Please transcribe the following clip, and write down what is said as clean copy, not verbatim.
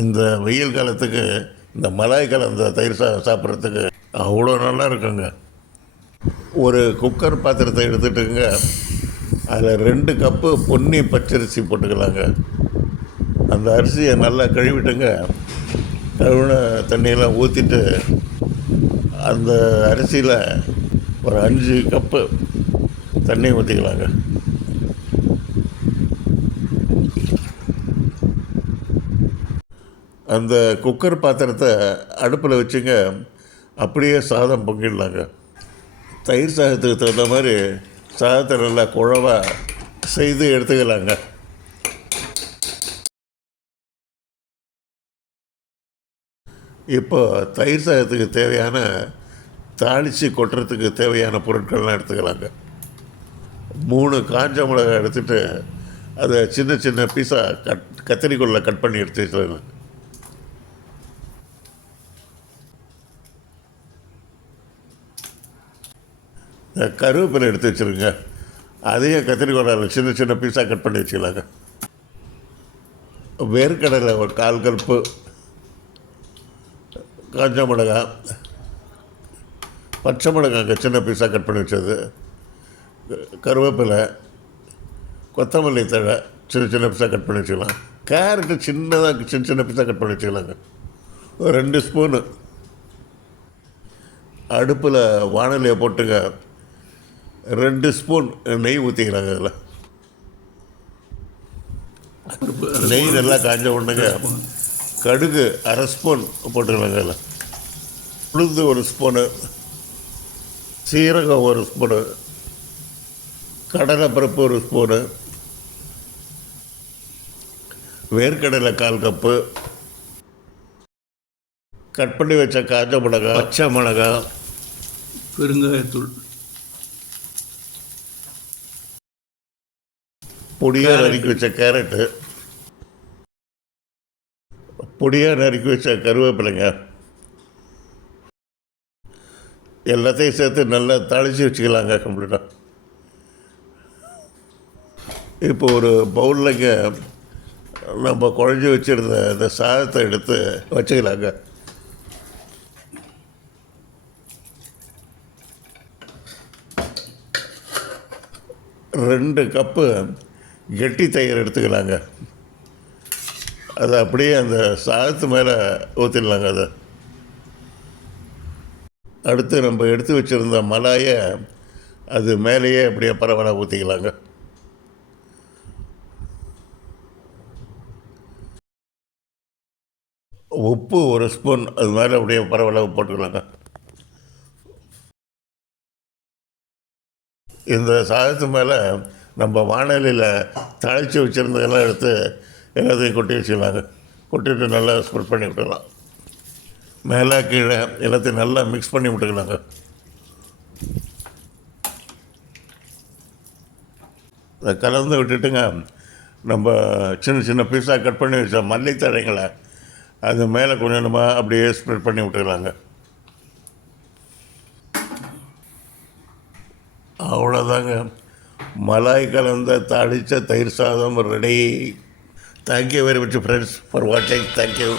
இந்த வெயில் காலத்துக்கு இந்த மலாய் கலந்த தயிர் சாப்பிட்றதுக்கு அவ்வளோ நல்லா இருக்குங்க. ஒரு குக்கர் பாத்திரத்தை எடுத்துட்டுங்க, அதில் 2 கப்பு பொன்னி பச்சரிசி போட்டுக்கலாங்க. அந்த அரிசியை நல்லா கழுவிட்டுங்க, கழுவின தண்ணியெல்லாம் ஊற்றிட்டு அந்த அரிசியில் ஒரு 5 கப்பு தண்ணி ஊற்றிக்கலாங்க. அந்த குக்கர் பாத்திரத்தை அடுப்பில் வச்சுங்க, அப்படியே சாதம் பொங்கிடலாங்க. தயிர் சாதத்துக்கு தகுந்த மாதிரி சாதத்தை நல்லா குழவாக செய்து எடுத்துக்கலாங்க. இப்போ தயிர் சாதத்துக்கு தேவையான தாளித்து கொட்டுறதுக்கு தேவையான பொருட்கள்லாம் எடுத்துக்கலாங்க. 3 காஞ்ச மிளகாய் எடுத்துகிட்டு அதை சின்ன சின்ன பீஸாக கத்திரிக்கோலில் கட் பண்ணி எடுத்து வச்சுருங்க. கருவேப்பிலை எடுத்து வச்சுருங்க, அதையும் கத்திரிக்கோலால் சின்ன சின்ன பீஸாக கட் பண்ணி வச்சுக்கலாங்க. வேர்க்கடலை ஒரு 1/4 கப்பு, காஞ்ச மிளகாய், பச்சை மிளகாய் சின்ன பீஸாக கட் பண்ணி வச்சது, கருவேப்பிலை, கொத்தமல்லி தழை சின்ன சின்ன பீஸாக கட் பண்ணி வச்சுக்கலாம். கேரட்டு சின்னதாக சின்ன சின்ன பீஸாக கட் பண்ணி வச்சுக்கலாங்க. ஒரு 2 ஸ்பூனு அடுப்பில் வானலியை போட்டுங்க, 2 ஸ்பூன் நெய் ஊற்றிக்கிறாங்க. அதில் நெய் நல்லா காஞ்ச உடனேங்க கடுகு 1/2 ஸ்பூன் போட்டுக்கலாங்க. அதில் உளுந்து 1 ஸ்பூனு, சீரகம் 1 ஸ்பூனு, கடலைப்பருப்பு 1 ஸ்பூனு, வேர்க்கடலை 1/4 கப்பு, கட் பண்ணி வச்ச காஞ்ச மிளகாய், பச்சை மிளகாய், பெருங்காயத்தூள், பொடியாக நறுக்கி வச்ச கேரட்டு, பொடியாக நறுக்கி வச்ச கருவேப்பிலைங்க, எல்லாத்தையும் சேர்த்து நல்லா தாளித்து வச்சுக்கலாங்க கம்ப்ளீட்டாக. இப்போ ஒரு பவுலில்ங்க நம்ம குழஞ்சி வச்சுருந்த அந்த சாதத்தை எடுத்து வச்சுக்கலாங்க. ரெண்டு கப்பு கெட்டி தயிர் எடுத்துக்கலாங்க. அதை அப்படியே அந்த சாதத்து மேலே ஊற்றிடலாங்க. அதை அடுத்து நம்ம எடுத்து வச்சுருந்த மலாயை அது மேலேயே அப்படியே பரவலாக ஊற்றிக்கலாங்க. உப்பு 1 ஸ்பூன் அது மேலே அப்படியே பரவலாக போட்டுக்கலாங்க. இந்த சாதத்து மேலே நம்ம வானலியில் தாளித்து வச்சுருந்ததெல்லாம் எடுத்து எல்லாத்தையும் கொட்டி வச்சுக்கலாங்க. கொட்டிட்டு நல்லா ஸ்ப்ரெட் பண்ணி விட்டுக்கலாம். மேலே கீழே எல்லாத்தையும் நல்லா மிக்ஸ் பண்ணி விட்டுக்கலாங்க. அதை கலந்து விட்டுட்டுங்க, நம்ம சின்ன சின்ன பீஸாக கட் பண்ணி வச்ச மல்லித்தழைங்களை அது மேலே கொஞ்சம் கொஞ்சமாக அப்படியே ஸ்ப்ரெட் பண்ணி விட்டுக்கலாங்க. அவ்வளோதாங்க, மலாய் கலந்த தாளித்த தயிர் சாதம் ready. Thank you very much friends for வாட்சிங். தேங்க்யூ.